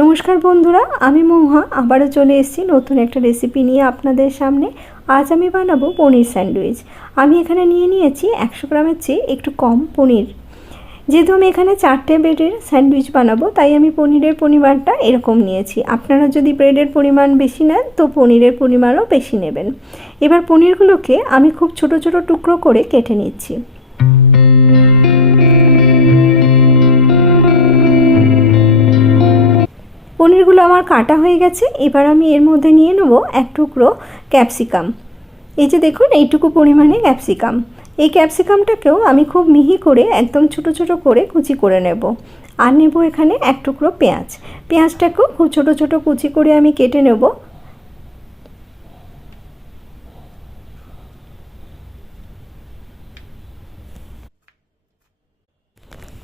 নমস্কার বন্ধুরা, আমি মহুয়া আবারও চলে এসেছি নতুন একটা রেসিপি নিয়ে আপনাদের সামনে। আজ আমি বানাবো পনির স্যান্ডউইচ। আমি এখানে নিয়ে নিয়েছি একশো গ্রামের চেয়ে একটু কম পনির। যেহেতু আমি এখানে চারটে ব্রেডের স্যান্ডউইচ বানাবো, তাই আমি পনিরের পরিমাণটা এরকম নিয়েছি। আপনারা যদি ব্রেডের পরিমাণ বেশি নেন, তো পনিরের পরিমাণও বেশি নেবেন। এবার পনিরগুলোকে আমি খুব ছোট ছোট টুকরো করে কেটে নিচ্ছি। পনিরগুলো আমার কাটা হয়ে গেছে, এবার আমি এর মধ্যে নিয়ে নেব এক টুকরো ক্যাপসিকাম। এই যে দেখুন, এইটুকু পরিমাণে ক্যাপসিকাম। এই ক্যাপসিকামটাকেও আমি খুব মিহি করে, একদম ছোট ছোট করে কুচি করে নেব। আর নেব এখানে এক টুকরো পেঁয়াজ। পেঁয়াজটাকেও খুব ছোটো ছোটো কুচি করে আমি কেটে নেব।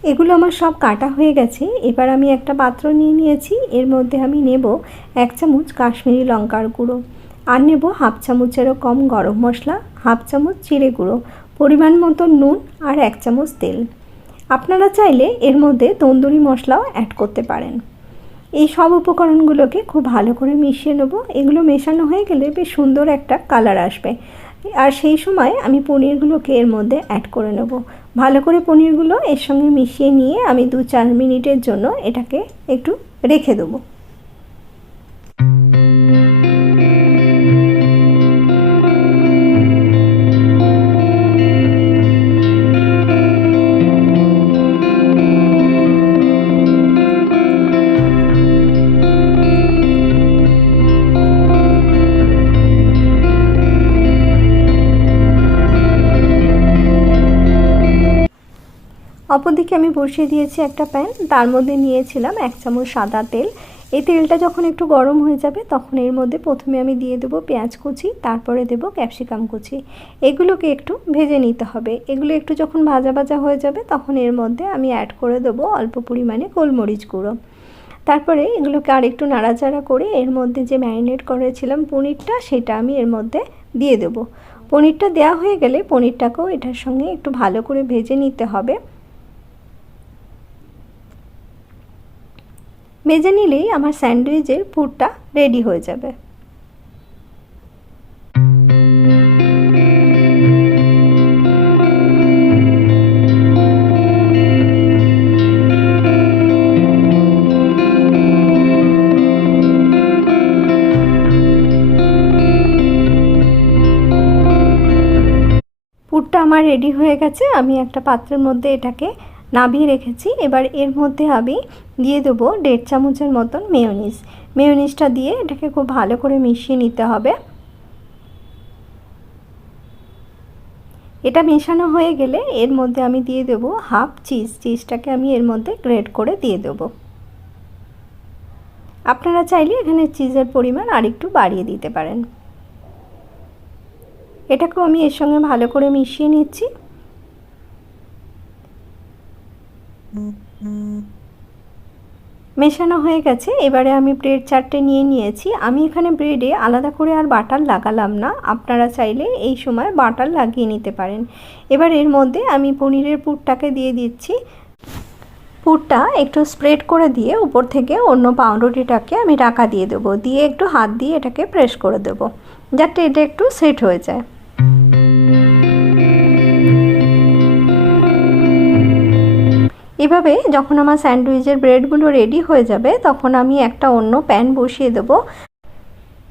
এগুলো আমার সব কাটা হয়ে গেছে। এবার আমি একটা পাত্র নিয়ে নিয়েছি। এর মধ্যে আমি নেব এক চামচ কাশ্মীরি লঙ্কার গুঁড়ো। আর নেব হাফ চামচেরও কম গরম মশলা, হাফ চামচ জিরে গুঁড়ো, পরিমাণ মতো নুন আর এক চামচ তেল। আপনারা চাইলে এর মধ্যে তন্দুরি মশলাও অ্যাড করতে পারেন। এই সব উপকরণগুলোকে খুব ভালো করে মিশিয়ে নেব। এগুলো মেশানো হয়ে গেলে বেশ সুন্দর একটা কালার আসবে। আর সেই সময় আমি পনিরগুলোকে এর মধ্যে অ্যাড করে নেব। ভালো করে পনিরগুলো এর সঙ্গে মিশিয়ে নিয়ে আমি দু চার মিনিটের জন্য এটাকে একটু রেখে দেবো। অপরদিকে আমি বসিয়ে দিয়েছি একটা প্যান। তার মধ্যে নিয়েছিলাম এক চামচ সাদা তেল। এই তেলটা যখন একটু গরম হয়ে যাবে, তখন এর মধ্যে প্রথমে আমি দিয়ে দেবো পেঁয়াজ কুচি, তারপরে দেবো ক্যাপসিকাম কুচি। এগুলোকে একটু ভেজে নিতে হবে। এগুলো একটু যখন ভাজা ভাজা হয়ে যাবে, তখন এর মধ্যে আমি অ্যাড করে দেবো অল্প পরিমাণে গোলমরিচ গুঁড়ো। তারপরে এগুলোকে আর একটু নাড়াচাড়া করে এর মধ্যে যে ম্যারিনেট করেছিলাম পনিরটা, সেটা আমি এর মধ্যে দিয়ে দেবো। পনিরটা দেওয়া হয়ে গেলে পনিরটাকেও এটার সঙ্গে একটু ভালো করে ভেজে নিতে হবে। ভেজে নিলেই আমার স্যান্ডউইচের পুরটা রেডি হয়ে যাবে। পুরটা আমার রেডি হয়ে গেছে। আমি একটা পাত্রের মধ্যে এটাকে নাবিয়ে রেখেছি। এবার এর মধ্যে আমি দিয়ে দেবো দেড় চামচের মতন মেয়নিস মেয়নিসটা দিয়ে এটাকে খুব ভালো করে মিশিয়ে নিতে হবে। এটা মেশানো হয়ে গেলে এর মধ্যে আমি দিয়ে দেব হাফ চিজ। চিজটাকে আমি এর মধ্যে গ্রেড করে দিয়ে দেবো। আপনারা চাইলে এখানে চিজের পরিমাণ আরেকটু বাড়িয়ে দিতে পারেন। এটাকেও আমি এর সঙ্গে ভালো করে মিশিয়ে নিচ্ছি। মেশানো হয়ে গেছে। এবারে আমি ব্রেড চারটে নিয়ে নিয়েছি। আমি এখানে ব্রেডে আলাদা করে আর বাটার লাগালাম না। আপনারা চাইলে এই সময় বাটার লাগিয়ে নিতে পারেন। এবার এর মধ্যে আমি পনিরের পুরটাকে দিয়ে দিচ্ছি। পুরটা একটু স্প্রেড করে দিয়ে উপর থেকে অন্য পাউরুটিটাকে আমি টাকা দিয়ে দেবো। দিয়ে একটু হাত দিয়ে এটাকে প্রেস করে দেবো। যাতে এটা একটু সেট হয়ে যায়। এভাবে যখন আমার স্যান্ডউইচের ব্রেডগুলো রেডি হয়ে যাবে, তখন আমি একটা অন্য প্যান বসিয়ে দেবো।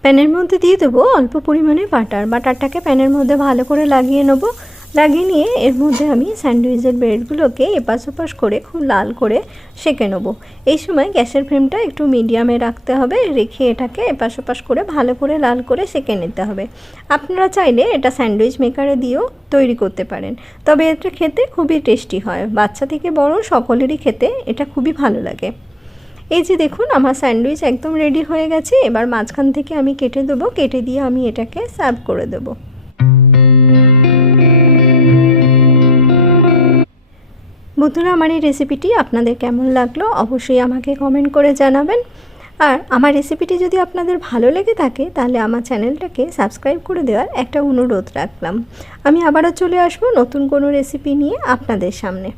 প্যানের মধ্যে দিয়ে দেবো অল্প পরিমাণে বাটার। বাটারটাকে প্যানের মধ্যে ভালো করে লাগিয়ে নেব। লাগিয়ে নিয়ে এর মধ্যে আমি স্যান্ডউইচের ব্রেডগুলোকে এপাশ ওপাশ করে খুব লাল করে সেঁকে নেব। এই সময় গ্যাসের ফ্লেমটা একটু মিডিয়ামে রাখতে হবে, রেখে এটাকে এপাশ ওপাশ করে ভালো করে লাল করে সেঁকে নিতে হবে। আপনারা চাইলে এটা স্যান্ডউইচ মেকারে দিয়েও তৈরি করতে পারেন। তবে এটা খেতে খুবই টেস্টি হয়। বাচ্চা থেকে বড় সকলেরই খেতে এটা খুবই ভালো লাগে। এই যে দেখুন, আমার স্যান্ডউইচ একদম রেডি হয়ে গেছে। এবার মাঝখান থেকে আমি কেটে দেবো। কেটে দিয়ে আমি এটাকে সার্ভ করে দেবো। বন্ধুরা, আমার এই রেসিপিটি আপনাদের কেমন লাগল অবশ্যই আমাকে কমেন্ট করে জানাবেন। আর আমার রেসিপিটি যদি আপনাদের ভালো লেগে থাকে, তাহলে আমার চ্যানেলটাকে সাবস্ক্রাইব করে দেওয়ার একটা অনুরোধ রাখলাম। আমি আবারও চলে আসব নতুন কোনো রেসিপি নিয়ে আপনাদের সামনে।